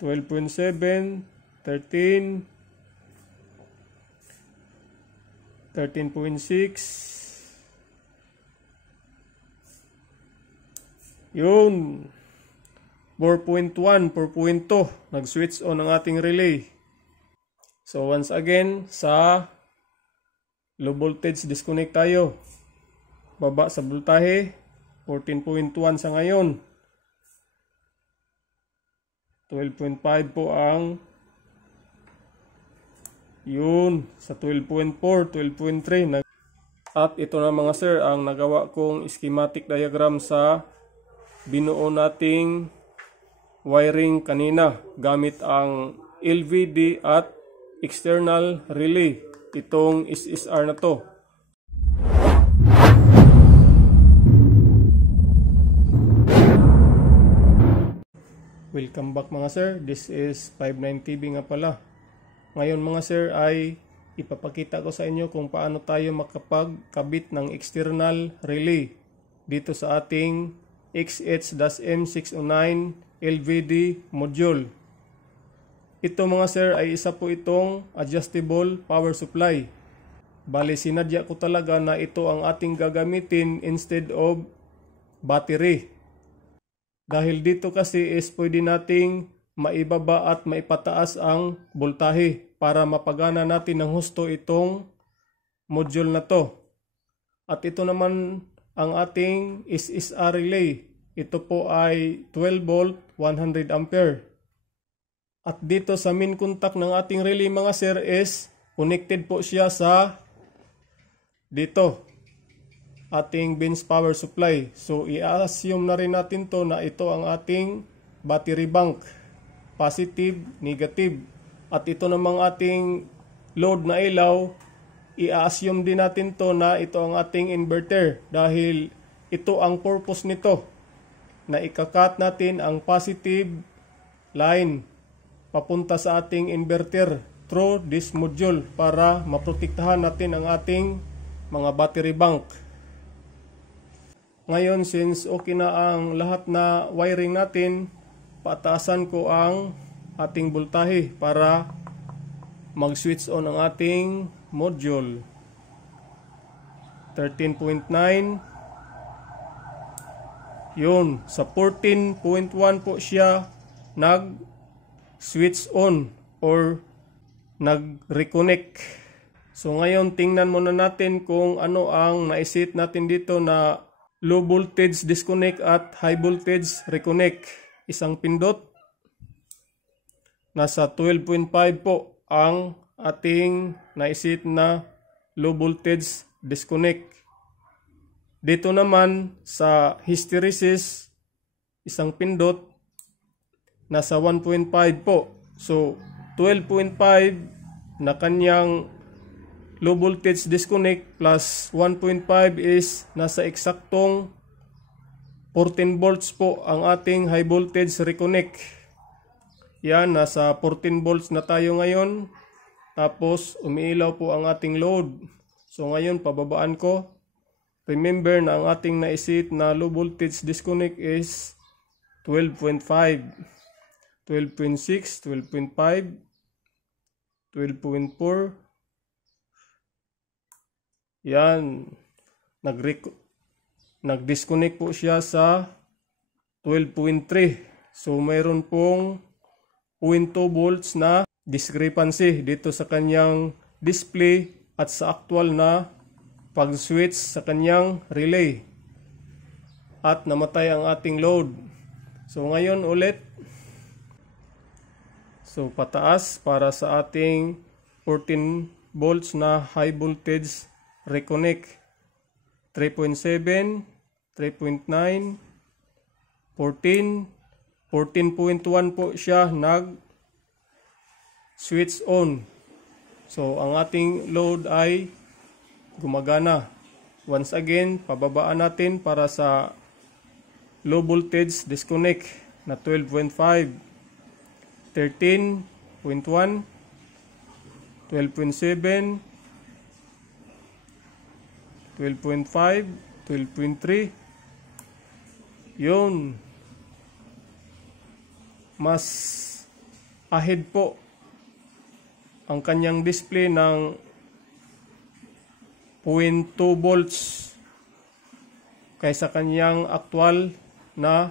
12.7, 13, 13.6, yun, 4.1, 4.2, nag-switch on ang ating relay. So once again, sa low voltage disconnect tayo. Baba sa voltahe, 14.1 sa ngayon. 12.5 po ang yun, sa 12.4, 12.3. At ito na mga sir, ang nagawa kong schematic diagram sa binuo nating wiring kanina gamit ang LVD at external relay. Itong SSR na to. Welcome back mga sir. This is 59 TV nga pala. Ngayon mga sir ay ipapakita ko sa inyo kung paano tayo makapagkabit ng external relay dito sa ating XH-M609 LVD module. Ito mga sir ay isa po itong adjustable power supply. Bali sinadya ko talaga na ito ang ating gagamitin instead of battery. Dahil dito kasi is pwede nating maibaba at maipataas ang voltahe para mapagana natin ng husto itong module na to. At ito naman ang ating SSR relay. Ito po ay 12 volt, 100 ampere. At dito sa main contact ng ating relay mga sir is connected po siya sa dito ating Benz power supply. So i-assume na rin natin to na ito ang ating battery bank, positive, negative. At ito namang ating load na ilaw, i-assume din natin to na ito ang ating inverter dahil ito ang purpose nito, na ikakat natin ang positive line papunta sa ating inverter through this module para maprotektahan natin ang ating mga battery bank. Ngayon, since okay na ang lahat na wiring natin, pataasan ko ang ating voltahe para mag-switch on ang ating module. 13.9. Yun, sa 14.1 po siya nag-switch on or nag-reconnect. So ngayon, tingnan muna natin kung ano ang naiset natin dito na low voltage disconnect at high voltage reconnect. Isang pindot. Nasa 12.5 po ang ating naiset na low voltage disconnect. Dito naman sa hysteresis, isang pindot, nasa 1.5 po. So 12.5 na kanyang low voltage disconnect plus 1.5 is nasa eksaktong 14 volts po ang ating high voltage reconnect. Yan, nasa 14 volts na tayo ngayon. Tapos umiilaw po ang ating load. So ngayon pababaan ko. Remember na ang ating naisit na low voltage disconnect is 12.5, 12.6, 12.5, 12.4. Yan. Nag-disconnect po siya sa 12.3. So mayroon pong 0.2 volts na discrepancy dito sa kanyang display at sa actual na pag-switch sa kanyang relay. At namatay ang ating load. So ngayon ulit. So pataas para sa ating 14 volts na high voltage reconnect. 3.7, 3.9, 14, 14.1 po siya nag-switch on. So ang ating load ay gumagana. Once again, pababaan natin para sa low voltage disconnect na 12.5, 13.1, 12.7, 12.5, 12.3. Yun. Mas ahead po ang kanyang display ng 0.2 volts kaysa kanyang actual na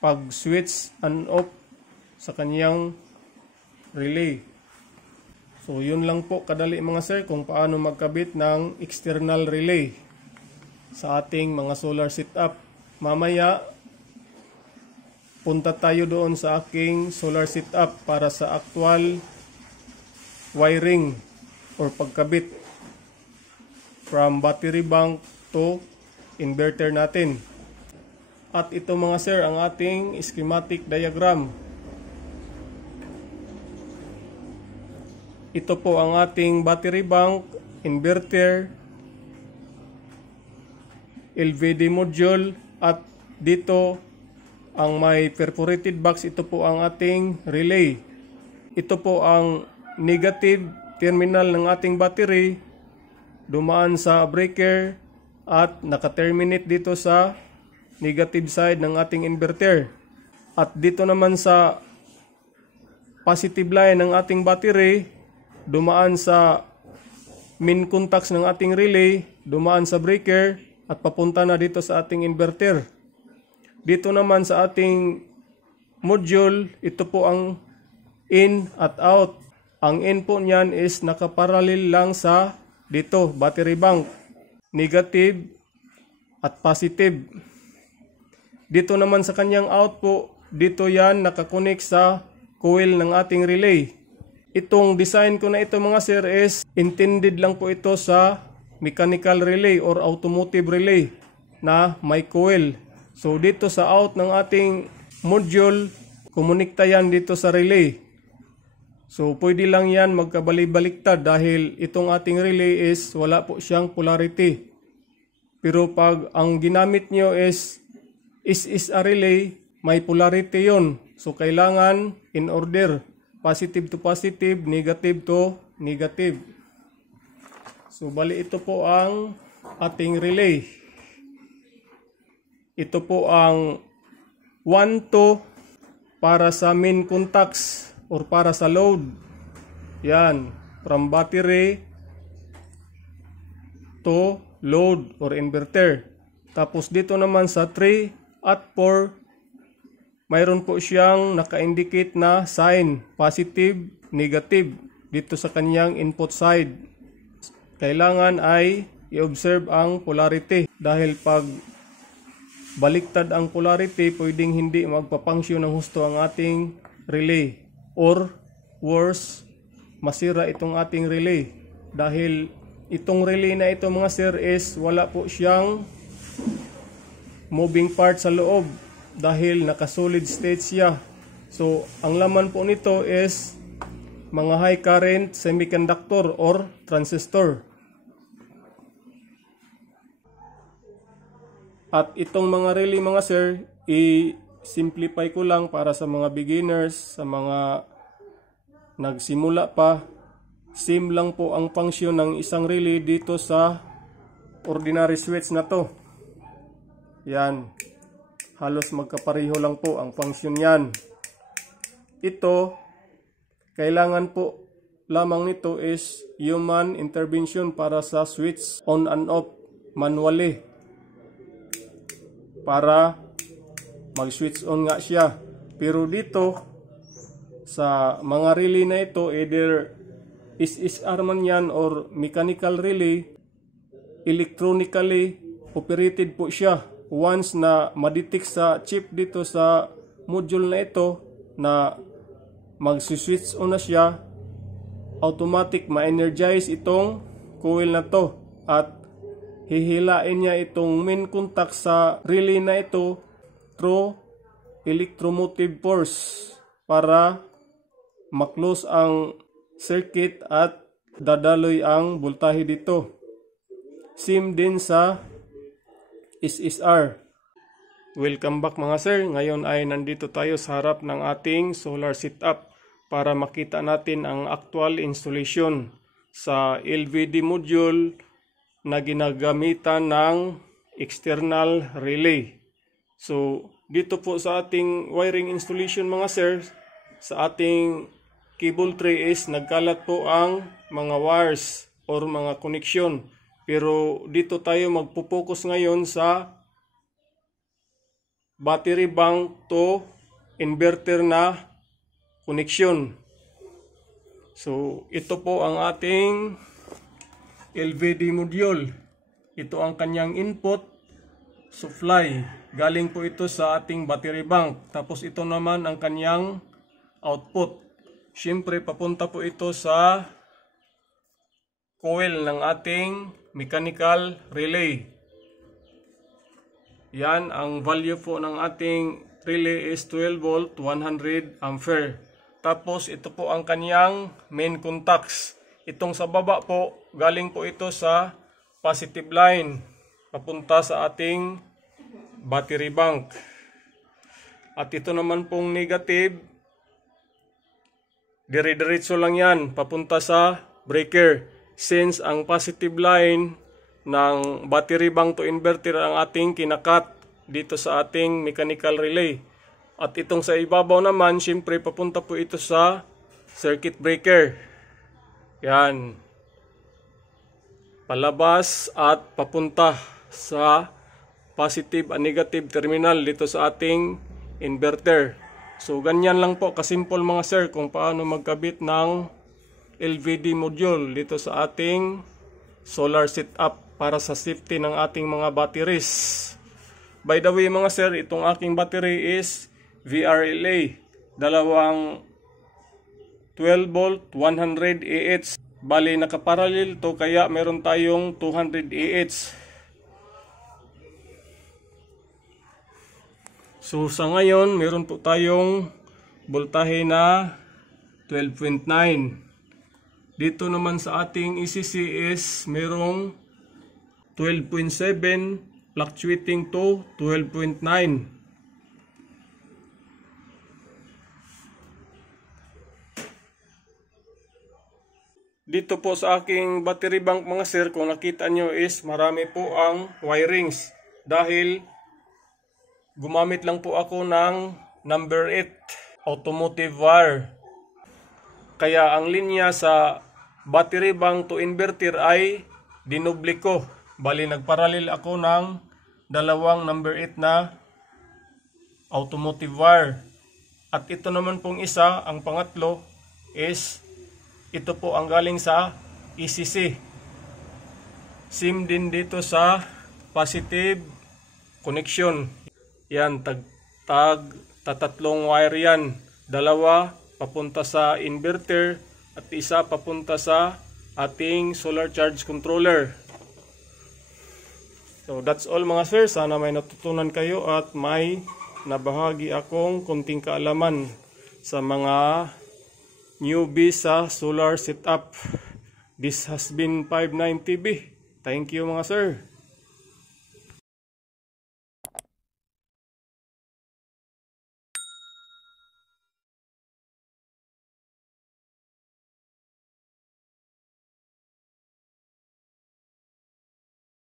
pag-switch on off sa kanyang relay. So yun lang po kadali mga sir kung paano magkabit ng external relay sa ating mga solar setup. Mamaya punta tayo doon sa aking solar setup para sa actual wiring or pagkabit from battery bank to inverter natin. At ito mga sir ang ating schematic diagram. Ito po ang ating battery bank, inverter, LVD module, at dito ang may perforated box, ito po ang ating relay. Ito po ang negative terminal ng ating battery, dumaan sa breaker at naka-terminate dito sa negative side ng ating inverter. At dito naman sa positive line ng ating battery, dumaan sa main contacts ng ating relay, dumaan sa breaker at papunta na dito sa ating inverter. Dito naman sa ating module, ito po ang in at out. Ang in po niyan is nakaparallel lang sa dito, battery bank, negative at positive. Dito naman sa kanyang out po, dito yan nakakonek sa coil ng ating relay. Itong design ko na ito mga sir is intended lang po ito sa mechanical relay or automotive relay na may coil. So dito sa out ng ating module, kumonikta yan dito sa relay. So pwede lang yan magkabalik-baliktad dahil itong ating relay is wala po siyang polarity. Pero pag ang ginamit nyo is a relay, may polarity yon. So kailangan in order, positive to positive, negative to negative. So bali ito po ang ating relay. Ito po ang 1 to para sa main contacts or para sa load. Yan, from battery to load or inverter. Tapos dito naman sa 3 at 4, mayroon po siyang naka-indicate na sign, positive, negative, dito sa kanyang input side. Kailangan ay i-observe ang polarity dahil pag baliktad ang polarity, pwedeng hindi magpapunction ng husto ang ating relay. Or worse, masira itong ating relay. Dahil itong relay na ito mga sir is wala po siyang moving part sa loob. Dahil naka-solid state siya. So, ang laman po nito is mga high current semiconductor or transistor. At itong mga relay mga sir, i-simplify ko lang para sa mga beginners, sa mga nagsimula pa. Same lang po ang function ng isang relay dito sa ordinary switch na to. Yan. Halos magkapareho lang po ang function yan. Ito, kailangan po lamang nito is human intervention para sa switch on and off manually. Para mag-switch on nga siya. Pero dito, sa mga relay na ito, either SSR man yan or mechanical relay, electronically operated po siya. Once na madetect sa chip dito sa module na ito na mag-switch on na siya, automatic ma-energize itong coil na to at hihilain niya itong main contact sa relay na ito through electromotive force para maklose ang circuit at dadaloy ang voltahe dito. Same din sa SSR. Welcome back mga sir. Ngayon ay nandito tayo sa harap ng ating solar setup para makita natin ang actual installation sa LVD module na ginagamitan ng external relay. So dito po sa ating wiring installation mga sir, sa ating cable tray is nagkalat po ang mga wires or mga connection. Pero dito tayo magpo-focus ngayon sa battery bank to inverter na connection. So ito po ang ating LVD module. Ito ang kanyang input supply. Galing po ito sa ating battery bank. Tapos ito naman ang kanyang output. Siyempre papunta po ito sa coil ng ating mechanical relay. Yan, ang value po ng ating relay is 12 volt, 100 ampere. Tapos ito po ang kanyang main contacts. Itong sa baba po, galing po ito sa positive line papunta sa ating battery bank. At ito naman pong negative, dire-diretso lang yan papunta sa breaker. Since ang positive line ng battery bank to inverter ang ating kinakat dito sa ating mechanical relay. At itong sa ibabaw naman, syempre papunta po ito sa circuit breaker. Yan. Palabas at papunta sa positive and negative terminal dito sa ating inverter. So ganyan lang po kasimple mga sir kung paano magkabit ng LVD module dito sa ating solar setup para sa safety ng ating mga batteries. By the way mga sir, itong aking battery is VRLA, dalawang 12 volt 100 AH. Bali nakaparallel to kaya meron tayong 200 AH. So sa ngayon meron po tayong voltahe na 12.9. Dito naman sa ating ECC is merong 12.7 fluctuating to 12.9. Dito po sa aking battery bank mga sir, kung nakita nyo is marami po ang wirings. Dahil gumamit lang po ako ng number 8 automotive wire. Kaya ang linya sa battery bank to inverter ay dinoble ko. Bali nagparallel ako ng dalawang number 8 na automotive wire. At ito naman pong isa, ang pangatlo is ito po ang galing sa ECC. Same din dito sa positive connection. Yan, tatatlong wire yan. Dalawa papunta sa inverter at isa papunta sa ating solar charge controller. So that's all mga sir. Sana may natutunan kayo at may nabahagi akong konting kaalaman sa mga newbie sa solar setup. This has been 590B. Thank you mga sir.